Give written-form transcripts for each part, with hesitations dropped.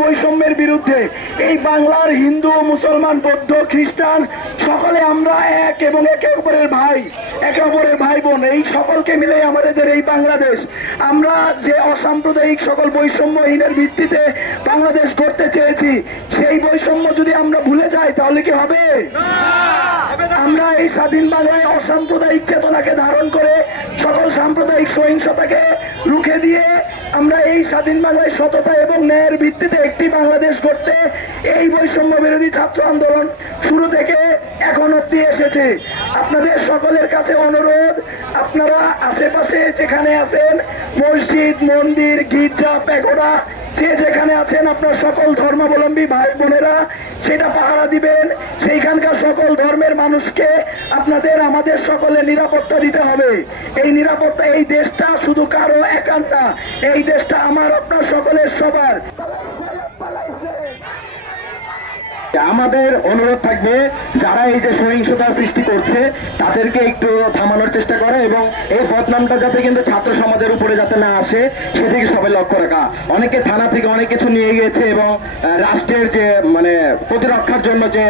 বৈষম্যের বিরুদ্ধে এই বাংলার হিন্দু, মুসলমান, বৌদ্ধ, খ্রিস্টান সকলে আমরা এক এবং একে অপরের ভাই বোন। এই সকলকে মিলে আমাদের এই বাংলাদেশ, আমরা যে অসাম্প্রদায়িক সকল বৈষম্যহীনের ভিত্তিতে বাংলাদেশ গড়তে চেয়েছি, সেই বৈষম্য যদি আমরা ভুলে যাই তাহলে কি হবে? আমরা এই স্বাধীন বাংলায় অসাম্প্রদায়িক চেতনাকে ধারণ করে সকল সাম্প্রদায়িক সহিংসতাকে রুখে দিয়ে আমরা এই স্বাধীন বাংলায় সততা এবং ন্যায়ের ভিত্তিতে একটি বাংলাদেশ গড়তে এই বৈষম্য বিরোধী ছাত্র আন্দোলন শুরু থেকে এখন অব্দি এসেছে। আপনাদের সকলের কাছে অনুরোধ, আপনারা আশেপাশে যেখানে আছেন, মসজিদ, মন্দির, গির্জা, প্যাগোডা, যে যেখানে আছেন, আপনার সকল ধর্মাবলম্বী ভাই বোনেরা সেটা পাহারা দিবেন। সেইখানকার সকল ধর্মের মানুষকে আপনাদের আমাদের সকলের নিরাপত্তা দিতে হবে। এই নিরাপত্তা, এই দেশটা শুধু কারো একার না, এই দেশটা আমার আপনার সকলের সবার। আমাদের অনুরোধ থাকবে, যারা এই যে সহিংসতার সৃষ্টি করছে তাদেরকে একটু থামানোর চেষ্টা করে এবং এই বদনামটা যাতে কিন্তু ছাত্র সমাজের উপরে যাতে না আসে সেদিকে সবাই লক্ষ্য রাখা। অনেকে থানা থেকে অনেক কিছু নিয়ে গিয়েছে এবং রাষ্ট্রের যে প্রতিরক্ষার জন্য যে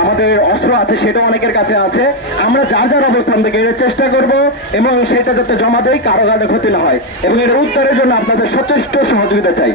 আমাদের অস্ত্র আছে সেটা অনেকের কাছে আছে। আমরা যার অবস্থান থেকে এর চেষ্টা করব এবং সেটা যাতে জমা দেয়, কারো যাতে ক্ষতি না হয় এবং এর উত্তরের জন্য আপনাদের সচেষ্ট সহযোগিতা চাই।